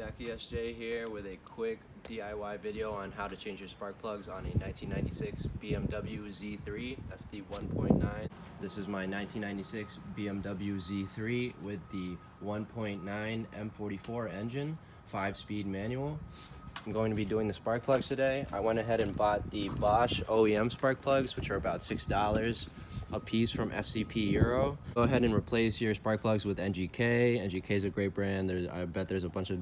Jackie SJ here with a quick DIY video on how to change your spark plugs on a 1996 BMW Z3. That's the 1.9. This is my 1996 BMW Z3 with the 1.9 M44 engine, 5-speed manual. I'm going to be doing the spark plugs today. I went ahead and bought the Bosch OEM spark plugs, which are about $6 a piece from FCP Euro. Go ahead and replace your spark plugs with NGK. NGK is a great brand. I bet there's a bunch of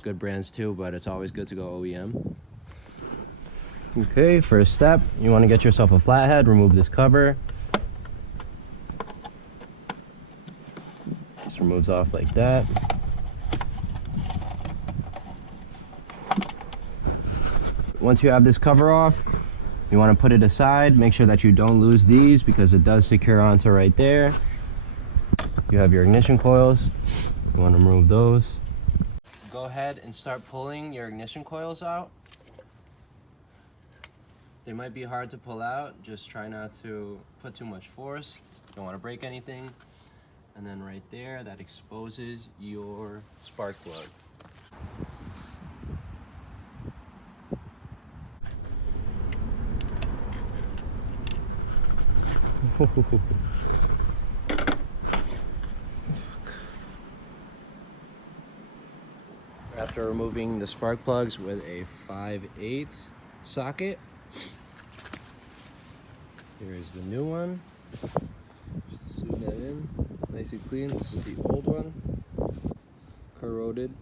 good brands too, but it's always good to go OEM. Okay, first step, you want to get yourself a flathead. Remove this cover. Just removes off like that. Once you have this cover off, you want to put it aside. Make sure that you don't lose these because it does secure onto right there. You have your ignition coils. You want to remove those. Go ahead and start pulling your ignition coils out. They might be hard to pull out. Just try not to put too much force. You don't want to break anything. And then right there, that exposes your spark plug. After removing the spark plugs with a 5/8 socket, here is the new one. Just zoom that in, nice and clean. This is the old one, corroded,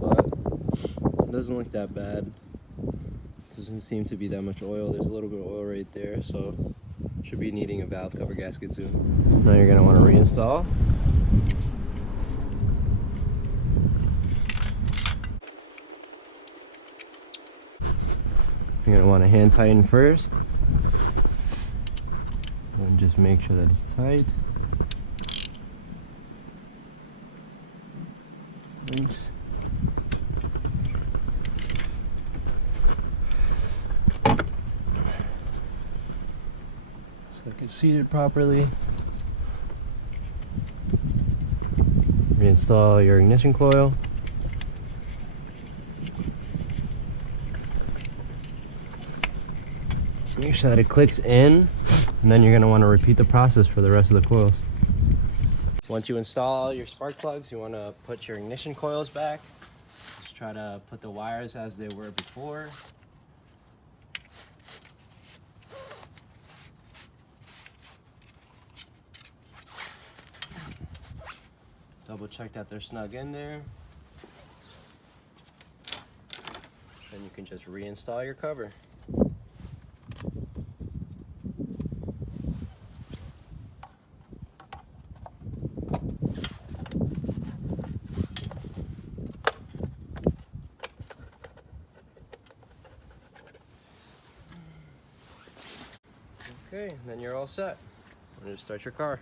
but it doesn't look that bad. Doesn't seem to be that much oil. There's a little bit of oil right there, so should be needing a valve cover gasket soon. Now you're going to want to reinstall. You're going to want to hand tighten first. And just make sure that it's tight. Thanks. So it's seated properly. Reinstall your ignition coil. Make sure that it clicks in, and then you're going to want to repeat the process for the rest of the coils. Once you install your spark plugs, you want to put your ignition coils back. Just try to put the wires as they were before. Double check that they're snug in there. Then you can just reinstall your cover. Okay, then you're all set. Just start your car.